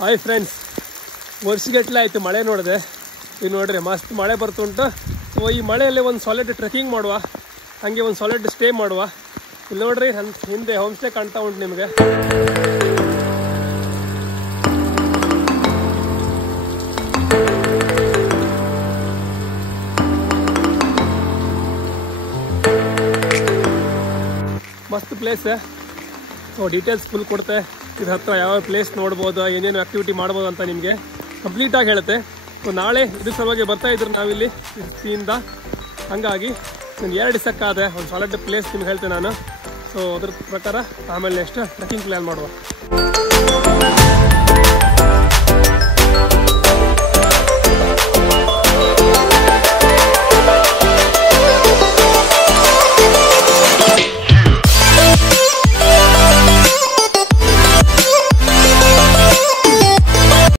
Hi friends, ವರ್ಷಗಟ್ಟಲೆ ಆಯಿತು ಮಳೆ ನೋಡಿದೆ. ಈಗ ನೋಡ್ರಿ ಮಸ್ತ್ ಮಳೆ ಬರ್ತುಂಟು. ಸೊ ಈ ಮಳೆಯಲ್ಲಿ ಒಂದು ಸಾಲಿಡ್ ಟ್ರೆಕ್ಕಿಂಗ್ ಮಾಡುವ, ಹಾಗೆ ಒಂದು ಸಾಲಿಡ್ ಸ್ಟೇ ಮಾಡುವ. ಇಲ್ಲಿ ನೋಡ್ರಿ ಹಿಂದೆ ಹೋಮ್ ಸ್ಟೇ ಕಾಣ್ತಾ ಉಂಟು ನಿಮಗೆ. ಮಸ್ತ್ ಪ್ಲೇಸ್. ಸೊ ಡೀಟೇಲ್ಸ್ ಫುಲ್ ಕೊಡುತ್ತೆ. ಇದ್ರ ಹತ್ರ ಯಾವ ಪ್ಲೇಸ್ ನೋಡ್ಬೋದು, ಏನೇನು ಆಕ್ಟಿವಿಟಿ ಮಾಡ್ಬೋದು ಅಂತ ನಿಮಗೆ ಕಂಪ್ಲೀಟಾಗಿ ಹೇಳುತ್ತೆ. ಸೊ ನಾಳೆ ಇದ್ರ ಸಲುವಾಗಿ ಬರ್ತಾ ಇದ್ರು ನಾವಿಲ್ಲಿ ಸಿಯಿಂದ. ಹಾಗಾಗಿ ನಾನು 2 ದಿವಸಕ್ಕಾದೆ ಒಂದು ಸಾಲಿಡ್ ಪ್ಲೇಸ್ ನಿಮ್ಗೆ ಹೇಳ್ತೇನೆ ನಾನು. ಸೊ ಅದ್ರ ಪ್ರಕಾರ ಆಮೇಲೆ ನೆಕ್ಸ್ಟ್ ಟ್ರೆಕ್ಕಿಂಗ್ ಪ್ಲ್ಯಾನ್ ಮಾಡುವ.